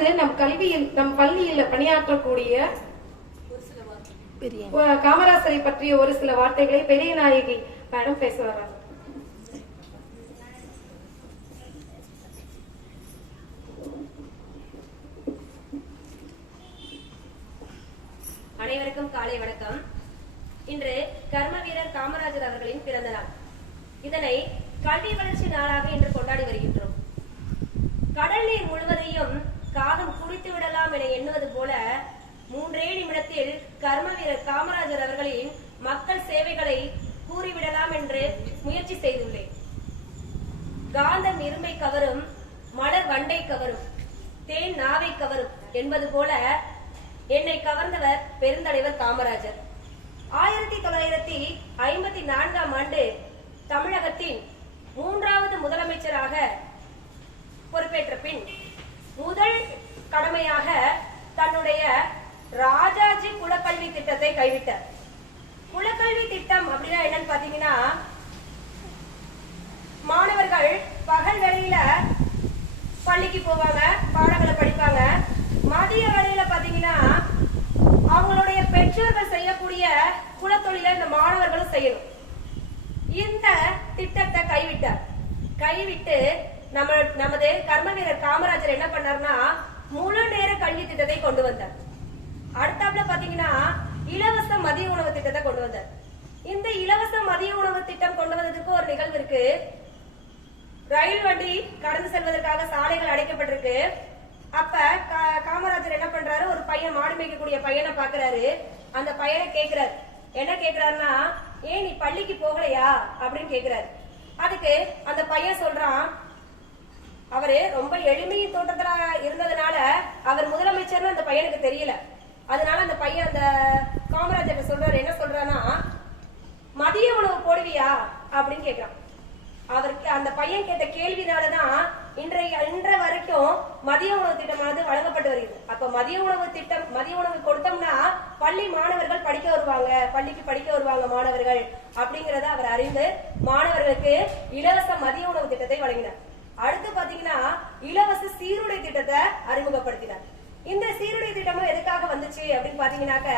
அடுத்து நம் கல்வியில் நம் பள்ளியில் பணியாற்றக்கூடிய காமராசரை பற்றிய ஒரு சில வார்த்தைகளை பெரிய நாயகி மேடம் பேச வர்றாங்க. அனைவருக்கும் காலை வணக்கம். இன்று கர்ம வீரர் காமராஜர் அவர்களின் பிறந்த நாள். இதனை கல்வி வளர்ச்சி நாளாக இன்று கொண்டாடி வருகின்றோம். கடல் நீர் முழுவதையும் காகம் குடித்து விடலாம் என எண்ணுவது போல மூன்றே நிமிடத்தில் கர்ம வீரர் காமராஜர் அவர்களின் மக்கள் சேவைகளை கூறிவிடலாம் என்று முயற்சி செய்துள்ளேன். காந்தம் இருமை கவரும் மலர் வண்டை கவரும் தேன் நாவை கவரும் என்பது போல என்னை கவர்ந்தவர் பெருந்தலைவர் காமராஜர். ஆயிரத்தி தொள்ளாயிரத்தி ஐம்பத்தி நான்காம் ஆண்டு தமிழகத்தின் மூன்றாவது முதலமைச்சராக பொறுப்பேற்ற பின் முதல் கடமையாக தன்னுடைய ராஜாஜி குலக்கல்வி திட்டத்தை கைவிட்டார். குலக்கல்வி திட்டம் அப்படின்னா என்னன்னு பாத்தீங்கன்னா மாணவர்கள் பகல் வேளையில பள்ளிக்கு போவாங்க பாடங்களை படிப்பாங்க. மதிய வேளையில பாத்தீங்கன்னா அவங்களுடைய பெற்றோர்கள் செய்யக்கூடிய குலத்தொழில இந்த மாணவர்களும் செய்யணும். இந்த திட்டத்தை கைவிட்டார். கைவிட்டு நம்ம நமது கர்ம வீரர் காமராஜர் என்ன பண்ணார்னா முழு நேர கல்வி திட்டத்தை கொண்டு வந்தார். அடுத்தாப்புல பாத்தீங்கன்னா இலவச மதிய உணவு திட்டத்தை கொண்டு வந்தார். இந்த இலவச மதிய உணவு திட்டம் கொண்டு வந்ததுக்கு ஒரு நிகழ்வு இருக்கு. ரயில் வண்டி கடந்து செல்வதற்காக சாலைகள் அடைக்கப்பட்டிருக்கு. அப்ப கா- காமராஜர் என்ன பண்றாரு? ஒரு பையன் மாடு மேய்க்கக்கூடிய பையனை பாக்குறாரு. அந்த பையனை கேக்குறாரு. என்ன கேக்குறாருன்னா ஏன் நீ பள்ளிக்கு போகலையா? அப்படின்னு கேக்குறாரு. அதுக்கு அந்த பையன் சொல்றான் அவரு ரொம்ப எளிமையின் தோட்டத்துல இருந்ததுனால அவர் முதலமைச்சர்னு அந்த பையனுக்கு தெரியல. அதனால அந்த பையன் அந்த காமராஜர் சொல்றாரு என்ன சொல்றான்னா மதிய உணவு போடுவியா? அப்படின்னு கேக்குறான். அவருக்கு அந்த பையன் கேட்ட கேள்வினாலதான் இன்றைய இன்ற வரைக்கும் மதிய உணவு திட்டமானது வழங்கப்பட்டு வருகிறது. அப்ப மதிய உணவு திட்டம் மதிய உணவு கொடுத்தோம்னா பள்ளி மாணவர்கள் படிக்க வருவாங்க பள்ளிக்கு படிக்க வருவாங்க மாணவர்கள் அப்படிங்கறத அவர் அறிந்து மாணவர்களுக்கு இலவச மதிய உணவு திட்டத்தை வழங்கினார். அடுத்து பாத்தீங்கன்னா இலவச சீருடை திட்டத்தை அறிமுகப்படுத்தினார். இந்த சீருடை திட்டமும் எதுக்காக வந்துச்சு அப்படின்னு பாத்தீங்கன்னாக்க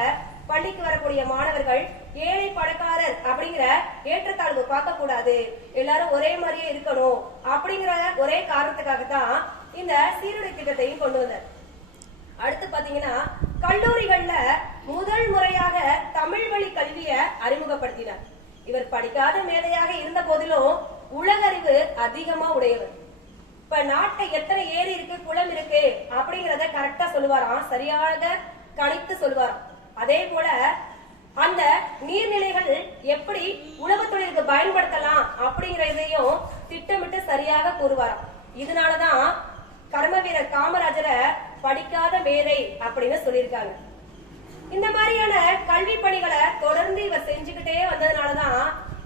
பள்ளிக்கு வரக்கூடிய மாணவர்கள் ஏழை பணக்காரர் அப்படிங்கிற ஏற்றத்தாழ்வு பார்க்க கூடாது எல்லாரும் ஒரே மாதிரியே இருக்கணும் அப்படிங்கிற ஒரே காரணத்துக்காக தான் இந்த சீருடை திட்டத்தையும் கொண்டு வந்தார். அடுத்து பாத்தீங்கன்னா கல்லூரிகள்ல முதல் முறையாக தமிழ் வழி கல்விய அறிமுகப்படுத்தினார். இவர் படிக்காத மேதையாக இருந்த போதிலும் உலகறிவு அதிகமா உடையவர். இப்ப நாட்டை எத்தனை ஏரி இருக்கு குளம் இருக்கு அப்படிங்கறத கரெக்டா சொல்லுவாராம் சரியாக கணித்து சொல்லுவாராம். அதே போல அந்த நீர்நிலைகள் எப்படி உழவு தொழிலுக்கு பயன்படுத்தலாம் அப்படிங்கறதையும் திட்டமிட்டு சரியாக கூறுவாராம். இதனாலதான் கர்ம வீரர் காமராஜரை படிக்காத மேதை அப்படின்னு சொல்லியிருக்காங்க. இந்த மாதிரியான கல்வி பணிகளை தொடர்ந்து இவர் செஞ்சுக்கிட்டே வந்ததுனாலதான்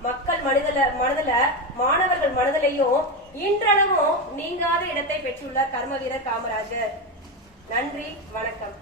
மக்கள் மனதில மனதுல மாணவர்கள் மனதிலையும் இன்றளவும் நீங்காத இடத்தை பெற்றுள்ளார் கர்ம வீரர் காமராஜர். நன்றி வணக்கம்.